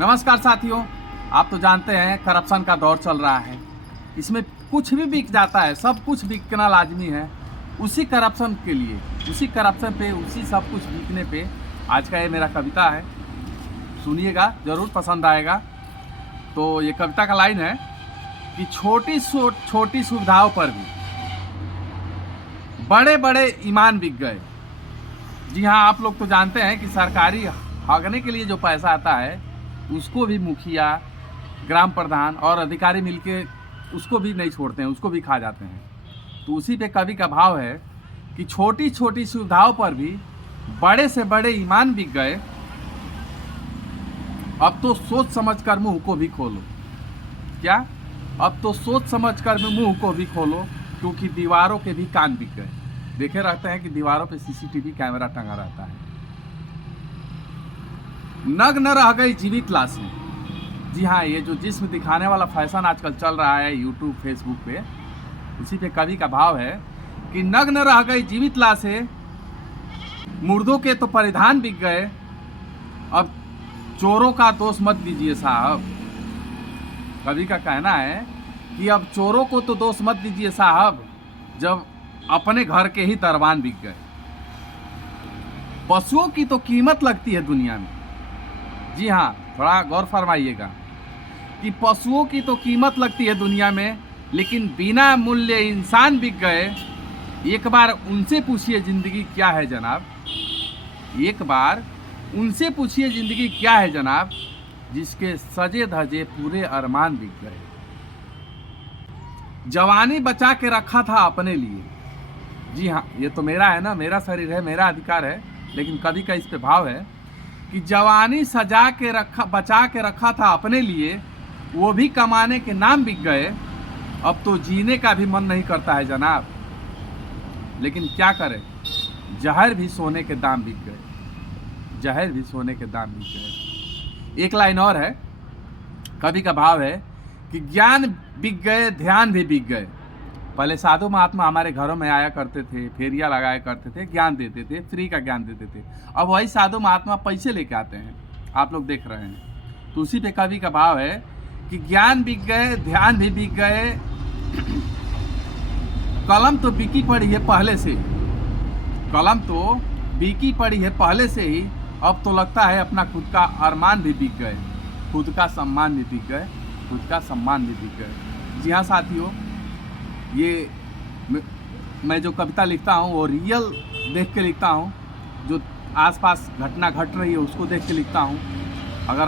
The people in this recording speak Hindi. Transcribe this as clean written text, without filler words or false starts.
नमस्कार साथियों, आप तो जानते हैं करप्शन का दौर चल रहा है। इसमें कुछ भी बिक जाता है, सब कुछ बिकना लाजमी है। उसी करप्शन के लिए, उसी करप्शन पे, उसी सब कुछ बिकने पे आज का ये मेरा कविता है। सुनिएगा, ज़रूर पसंद आएगा। तो ये कविता का लाइन है कि छोटी सुविधाओं पर भी बड़े बड़े ईमान बिक गए। जी हाँ, आप लोग तो जानते हैं कि सरकारी हगने के लिए जो पैसा आता है उसको भी मुखिया, ग्राम प्रधान और अधिकारी मिलके उसको भी नहीं छोड़ते हैं, उसको भी खा जाते हैं। तो उसी पे कवि का भाव है कि छोटी छोटी सुविधाओं पर भी बड़े से बड़े ईमान बिक गए। अब तो सोच समझ कर मुंह को भी खोलो। क्या? अब तो सोच समझ कर मुंह को भी खोलो, क्योंकि दीवारों के भी कान बिक गए। देखे रहते हैं कि दीवारों पे सीसीटीवी कैमरा टंगा रहता है। नग्न रह गई जीवित लाशें। जी हाँ, ये जो जिस्म दिखाने वाला फैशन आजकल चल रहा है यूट्यूब फेसबुक पे, उसी पे कवि का भाव है कि नग्न रह गई जीवित लाशें, मुर्दों के तो परिधान बिक गए। अब चोरों का दोष मत दीजिए साहब। कवि का कहना है कि अब चोरों को तो दोष मत दीजिए साहब, जब अपने घर के ही दरबान बिक गए। पशुओं की तो कीमत लगती है दुनिया में। जी हाँ, थोड़ा गौर फरमाइएगा कि पशुओं की तो कीमत लगती है दुनिया में, लेकिन बिना मूल्य इंसान बिक गए। एक बार उनसे पूछिए जिंदगी क्या है जनाब। एक बार उनसे पूछिए जिंदगी क्या है जनाब, जिसके सजे धजे पूरे अरमान बिक गए। जवानी बचा के रखा था अपने लिए। जी हाँ, ये तो मेरा है ना, मेरा शरीर है, मेरा अधिकार है। लेकिन कवि का इस पे भाव है कि जवानी बचा के रखा था अपने लिए, वो भी कमाने के नाम बिक गए। अब तो जीने का भी मन नहीं करता है जनाब, लेकिन क्या करें, जहर भी सोने के दाम बिक गए। जहर भी सोने के दाम बिक गए। एक लाइन और है, कवि का भाव है कि ज्ञान बिक गए, ध्यान भी बिक गए। पहले साधु महात्मा हमारे घरों में आया करते थे, फेरिया लगाया करते थे, ज्ञान देते थे, फ्री का ज्ञान देते थे। अब वही साधु महात्मा पैसे लेके आते हैं, आप लोग देख रहे हैं। तो उसी पे कवि का भाव है कि ज्ञान बिक गए, ध्यान भी बिक गए। कलम तो बिकी पड़ी है पहले से, कलम तो बिकी पड़ी है पहले से ही। अब तो लगता है अपना खुद का अरमान भी बिक गए, खुद का सम्मान भी बिक गए, खुद का सम्मान भी बिक गए। जी हाँ साथियों, ये मैं जो कविता लिखता हूँ वो रियल देख के लिखता हूँ, जो आसपास घटना घट रही है उसको देख के लिखता हूँ। अगर